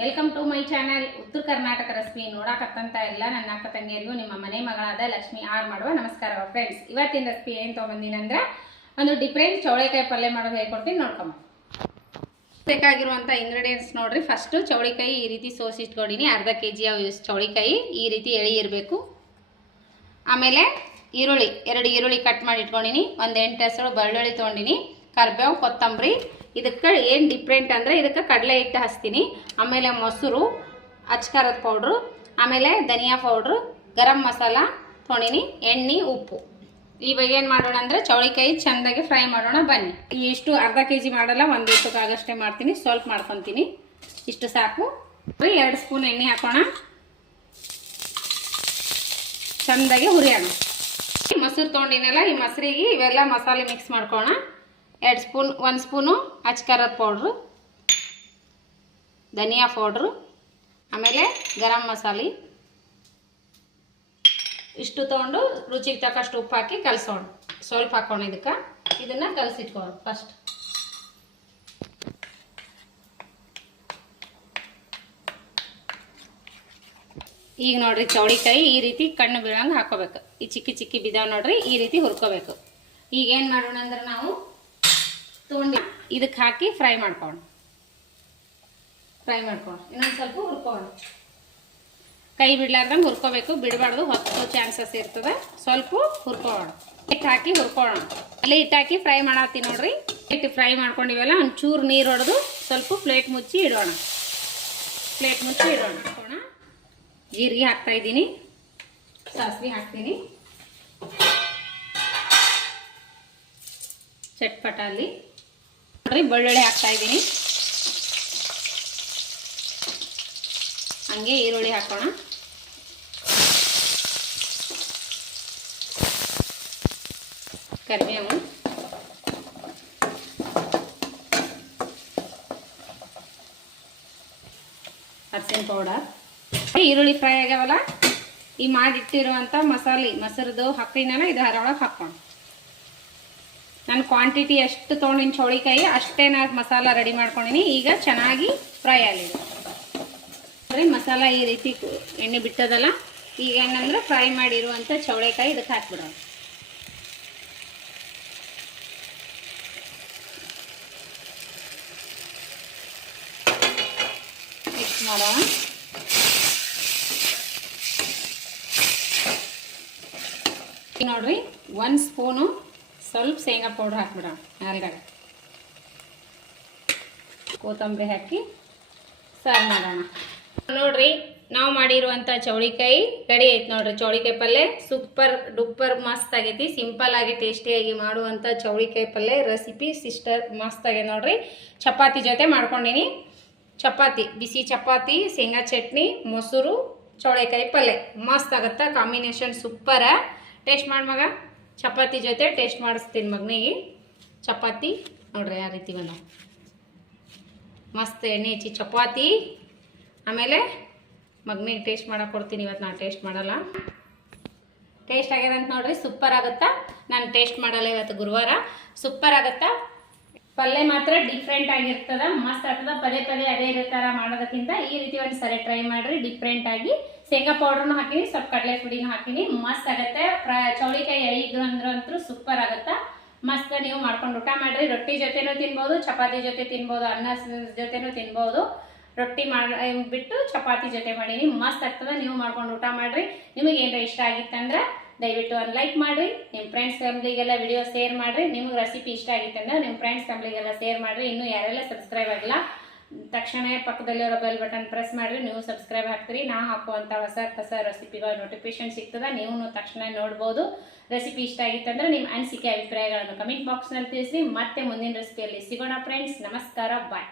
Welcome to my channel ಉತ್ತರ Karnataka recipe ನೋಡಕತ್ತಂತ ಎಲ್ಲ ನನ್ನ ಅಕ್ಕ ತಂಗಿಯರಿಗೂ ನಿಮ್ಮ ಮನೆ ಮಗಳಾದ ಲಕ್ಷ್ಮಿ ಆರ್ ಮಾಡುವ ನಮಸ್ಕಾರ ಫ್ರೆಂಡ್ಸ್. ಇವತ್ತಿನ ರೆಸಿಪಿ ಏನು ತೊಗೊಂಬಂದಿನಂದ್ರೆ ಒಂದು ಡಿಫ್ರೆಂಟ್ ಚೌಳಿಕಾಯಿ ಪಲ್ಯ ಮಾಡೋದು ಹೇಳ್ಕೊಡ್ತೀನಿ, ನೋಡ್ಕೊಂಬ. ಬೇಕಾಗಿರುವಂಥ ಇಂಗ್ರೀಡಿಯೆಂಟ್ಸ್ ನೋಡ್ರಿ. ಫಸ್ಟು ಚೌಳಿಕಾಯಿ ಈ ರೀತಿ ಸೋಸಿಟ್ಕೊಂಡಿನಿ, ಅರ್ಧ kg ಚೌಳಿಕಾಯಿ ಈ ರೀತಿ ಎಳಿ ಇರಬೇಕು. ಆಮೇಲೆ ಈರುಳ್ಳಿ 2 ಈರುಳ್ಳಿ ಕಟ್ ಮಾಡಿ ಇಟ್ಕೊಂಡಿನಿ, ಒಂದು 8 ಹೆಸರು ಬೆಳ್ಳುಳ್ಳಿ ತೊಗೊಂಡಿನಿ, ಕರಿಬೇವು, ಕೊತ್ತಂಬರಿ. ಇದಕ್ಕೆ ಏನು ಡಿಫ್ರೆಂಟ್ ಅಂದರೆ ಇದಕ್ಕೆ ಕಡಲೆ ಹಿಟ್ಟು ಹಚ್ತೀನಿ, ಆಮೇಲೆ ಮೊಸರು, ಅಚ್ಕಾರದ ಪೌಡ್ರು, ಆಮೇಲೆ ಧನಿಯಾ ಪೌಡ್ರು, ಗರಂ ಮಸಾಲ ತೊಗೊಂಡಿನಿ, ಎಣ್ಣೆ, ಉಪ್ಪು. ಇವಾಗ ಏನು ಮಾಡೋಣ ಅಂದರೆ ಚೌಳಿಕಾಯಿ ಚೆಂದಾಗಿ ಫ್ರೈ ಮಾಡೋಣ ಬನ್ನಿ. ಇಷ್ಟು ಅರ್ಧ kg ಮಾಡಲ್ಲ, 1 ದಿವಸಕ್ಕಾಗಷ್ಟೇ ಮಾಡ್ತೀನಿ, ಸ್ವಲ್ಪ ಮಾಡ್ಕೊತೀನಿ. ಇಷ್ಟು ಸಾಕು. 2 ಸ್ಪೂನ್ ಎಣ್ಣೆ ಹಾಕೋಣ, ಚೆಂದಾಗಿ ಹುರಿಯೋಣ. ಮೊಸರು ತೊಗೊಂಡಿನಲ್ಲ, ಈ ಮೊಸರಿಗೆ ಇವೆಲ್ಲ ಮಸಾಲೆ ಮಿಕ್ಸ್ ಮಾಡ್ಕೋಣ. 1 ಸ್ಪೂನು ಅಚ್ಕಾರದ ಪೌಡ್ರು, ಧನಿಯಾ ಪೌಡ್ರು, ಆಮೇಲೆ ಗರಂ ಮಸಾಲೆ ಇಷ್ಟು ತೊಗೊಂಡು ರುಚಿಗೆ ತಕ್ಕಷ್ಟು ಉಪ್ಪು ಹಾಕಿ ಕಲಸೋಣ. ಸ್ವಲ್ಪ ಹಾಕೋಣ ಇದಕ್ಕೆ. ಇದನ್ನು ಕಲಸಿಟ್ಕೊಳ್ಳೋಣ ಫಸ್ಟ್. ಈಗ ನೋಡ್ರಿ, ಚೌಳಿಕಾಯಿ ಈ ರೀತಿ ಕಣ್ಣು ಬೀಳಂಗೆ ಹಾಕೋಬೇಕು. ಈ ಚಿಕ್ಕಿ ಬಿದ್ದಾವ ನೋಡ್ರಿ, ಈ ರೀತಿ ಹುರ್ಕೋಬೇಕು. ಈಗ ಏನು ಮಾಡೋಣ ಅಂದ್ರೆ ನಾವು ತೊಗೊಂಡು ಇದಕ್ಕೆ ಹಾಕಿ ಫ್ರೈ ಮಾಡ್ಕೋಣ. ಇನ್ನೊಂದು ಸ್ವಲ್ಪ ಹುರ್ಕೋಣ. ಕೈ ಬಿಡ್ಲಾರ್ದಂಗೆ ಹುರ್ಕೋಬೇಕು, ಬಿಡಬಾರ್ದು, ಹೊತ್ತು ಚಾನ್ಸಸ್ ಇರ್ತದೆ. ಸ್ವಲ್ಪ ಹುರ್ಕೋಣ, ಹಿಟ್ಟು ಹಾಕಿ ಹುರ್ಕೋಣ. ಅಲ್ಲಿ ಹಿಟ್ಟು ಹಾಕಿ ಫ್ರೈ ಮಾಡತ್ತೀನಿ ನೋಡ್ರಿ. ಹಿಟ್ಟು ಫ್ರೈ ಮಾಡ್ಕೊಂಡಿವಲ್ಲ, ಒಂಚೂರು ನೀರು ಹೊಡೆದು ಸ್ವಲ್ಪ ಪ್ಲೇಟ್ ಮುಚ್ಚಿ ಇಡೋಣ. ಜೀರಿಗೆ ಹಾಕ್ತಾ ಇದ್ದೀನಿ, ಸಾಸಿವೆ ಹಾಕ್ತೀನಿ, ಚಟ್ಪಟಾಲಿ ನೋಡ್ರಿ, ಬೆಳ್ಳುಳ್ಳಿ ಹಾಕ್ತಾ ಇದ್ದೀನಿ, ಹಂಗೆ ಈರುಳ್ಳಿ ಹಾಕೋಣ. ಕರಿಬೇವು, ಅರಿಶಿನ ಪೌಡರ್. ಈರುಳ್ಳಿ ಫ್ರೈ ಆಗ್ಯಾವಲ್ಲ, ಈ ಮಾಡಿಟ್ಟಿರುವಂಥ ಮೊಸರದು ಹಾಕ್ತೀನಲ್ಲ, ಇದು ಅದರೊಳಗೆ ಹಾಕೋಣ. ನಾನು ಕ್ವಾಂಟಿಟಿ ಎಷ್ಟು ತೊಗೊಂಡಿನಿ ಚೌಳಿಕಾಯಿ ಅಷ್ಟೇ ನಾನು ಮಸಾಲ ರೆಡಿ ಮಾಡ್ಕೊಂಡಿನಿ. ಈಗ ಚೆನ್ನಾಗಿ ಫ್ರೈ ಆಗಲಿ. ಮಸಾಲ ಈ ರೀತಿ ಎಣ್ಣೆ ಬಿಟ್ಟದಲ್ಲ, ಈಗ ಏನಂದ್ರೆ ಫ್ರೈ ಮಾಡಿರುವಂಥ ಚೌಳಿಕಾಯಿ ಇದಕ್ಕೆ ಹಾಕ್ಬಿಡೋಣ. ಮಿಕ್ಸ್ ಮಾಡೋಣ. ನೋಡ್ರಿ, 1 ಸ್ಪೂನು ಸ್ವಲ್ಪ ಶೇಂಗಾ ಪೌಡ್ರ್ ಹಾಕ್ಬಿಡೋಣ. ಮೇಲ್ಗಡೆ ಕೊತ್ತಂಬರಿ ಹಾಕಿ ಸರ್ವ್ ಮಾಡೋಣ. ನೋಡ್ರಿ, ನಾವು ಮಾಡಿರುವಂಥ ಚೌಳಿಕಾಯಿ ರೆಡಿ ಐತೆ ನೋಡ್ರಿ. ಚೌಳಿಕಾಯಿ ಪಲ್ಯ ಸೂಪರ್ ಡೂಪರ್ ಮಸ್ತ್ ಆಗೈತಿ. ಸಿಂಪಲ್ ಆಗಿ ಟೇಸ್ಟಿಯಾಗಿ ಮಾಡುವಂಥ ಚೌಳಿಕಾಯಿ ಪಲ್ಯ ರೆಸಿಪಿ ಸಿಸ್ಟರ್ ಮಸ್ತ್ ಆಗೈತೆ ನೋಡ್ರಿ. ಚಪಾತಿ ಜೊತೆ ಮಾಡ್ಕೊಂಡಿನಿ. ಚಪಾತಿ, ಬಿಸಿ ಚಪಾತಿ, ಶೇಂಗಾ ಚಟ್ನಿ, ಮೊಸರು, ಚೌಳಿಕಾಯಿ ಪಲ್ಯ ಮಸ್ತ್ ಆಗುತ್ತೆ. ಕಾಂಬಿನೇಷನ್ ಸೂಪರ. ಟೇಸ್ಟ್ ಮಾಡಿ ಮಗ. ಚಪಾತಿ ಜೊತೆ ಟೇಸ್ಟ್ ಮಾಡಿಸ್ತೀನಿ ಮಗನಿಗೆ. ಚಪಾತಿ ನೋಡ್ರಿ ಯಾವ ರೀತಿ ಬಂದ, ಮಸ್ತ್ ಎಣ್ಣೆ ಹಚ್ಚಿ ಚಪಾತಿ. ಆಮೇಲೆ ಮಗನಿಗೆ ಟೇಸ್ಟ್ ಮಾಡಕ್ಕೆ ಕೊಡ್ತೀನಿ. ಇವತ್ತು ನಾನು ಟೇಸ್ಟ್ ಮಾಡಲ್ಲ. ಟೇಸ್ಟ್ ಆಗ್ಯದ ಅಂತ ನೋಡ್ರಿ, ಸೂಪರ್ ಆಗುತ್ತಾ. ನಾನು ಟೇಸ್ಟ್ ಮಾಡಲ್ಲ ಇವತ್ತು, ಗುರುವಾರ. ಸೂಪರ್ ಆಗುತ್ತಾ. ಪಲ್ಯ ಮಾತ್ರ ಡಿಫ್ರೆಂಟ್ ಆಗಿರ್ತದ, ಮಸ್ತ್ ಆಗ್ತದ. ಪದೇ ಅದೇ ಥರ ಮಾಡೋದಕ್ಕಿಂತ ಈ ರೀತಿ ಒಂದು ಸರಿ ಟ್ರೈ ಮಾಡಿರಿ ಡಿಫ್ರೆಂಟ್ ಆಗಿ. ಶೇಂಗಾ ಪೌಡ್ರನ್ನು ಹಾಕಿನಿ, ಸ್ವಲ್ಪ ಕಡಲೆ ಪುಡಿನೂ ಹಾಕಿನಿ, ಮಸ್ತ್ ಆಗುತ್ತೆ. ಚೌಳಿಕಾಯಿ ಎಳಿದು ಅಂದ್ರಂತೂ ಸೂಪರ್ ಆಗುತ್ತಾ. ಮಸ್ತ್ ನೀವು ಮಾಡ್ಕೊಂಡು ಊಟ ಮಾಡಿರಿ. ರೊಟ್ಟಿ ಜೊತೆನೂ ತಿನ್ಬೋದು, ಚಪಾತಿ ಜೊತೆ ತಿನ್ಬೋದು, ಅನ್ನ ಜೊತೆನೂ ತಿನ್ಬೋದು. ರೊಟ್ಟಿ ಬಿಟ್ಟು ಚಪಾತಿ ಜೊತೆ ಮಾಡೀನಿ, ಮಸ್ತ್ ಆಗ್ತದೆ. ನೀವು ಮಾಡ್ಕೊಂಡು ಊಟ ಮಾಡಿರಿ. ನಿಮಗೆ ಏನಾರ ಇಷ್ಟ ಆಗಿತ್ತಂದ್ರೆ ದಯವಿಟ್ಟು ಒಂದು ಲೈಕ್ ಮಾಡಿರಿ. ನಿಮ್ಮ ಫ್ರೆಂಡ್ಸ್ ಫ್ಯಾಮಿಲಿಗೆಲ್ಲ ವಿಡಿಯೋ ಶೇರ್ ಮಾಡಿರಿ. ನಿಮಗೆ ರೆಸಿಪಿ ಇಷ್ಟ ಆಗಿತ್ತಂದ್ರೆ ನಿಮ್ಮ ಫ್ರೆಂಡ್ಸ್ ಫ್ಯಾಮಿಲಿಗೆಲ್ಲ ಶೇರ್ ಮಾಡಿರಿ. ಇನ್ನೂ ಯಾರೆಲ್ಲ ಸಬ್ಸ್ಕ್ರೈಬ್ ಆಗಿಲ್ಲ ತಕ್ಷಣ ಪಕ್ಕದಲ್ಲಿರೋ ಬೆಲ್ ಬಟನ್ ಪ್ರೆಸ್ ಮಾಡಿರಿ. ನೀವು ಸಬ್ಸ್ಕ್ರೈಬ್ ಆಗ್ತೀರಿ. ನಾ ಹಾಕುವಂಥ ಹೊಸ ರೆಸಿಪಿಗಳ ನೋಟಿಫಿಕೇಶನ್ ಸಿಗ್ತದೆ, ನೀವು ತಕ್ಷಣ ನೋಡ್ಬೋದು. ರೆಸಿಪಿ ಇಷ್ಟ ಆಗಿತ್ತಂದ್ರೆ ನಿಮ್ಮ ಅನಿಸಿಕೆ ಅಭಿಪ್ರಾಯಗಳನ್ನು ಕಮೆಂಟ್ ಬಾಕ್ಸ್ನಲ್ಲಿ ತಿಳಿಸಿ. ಮತ್ತೆ ಮುಂದಿನ ರೆಸಿಪಿಯಲ್ಲಿ ಸಿಗೋಣ ಫ್ರೆಂಡ್ಸ್. ನಮಸ್ಕಾರ, ಬಾಯ್.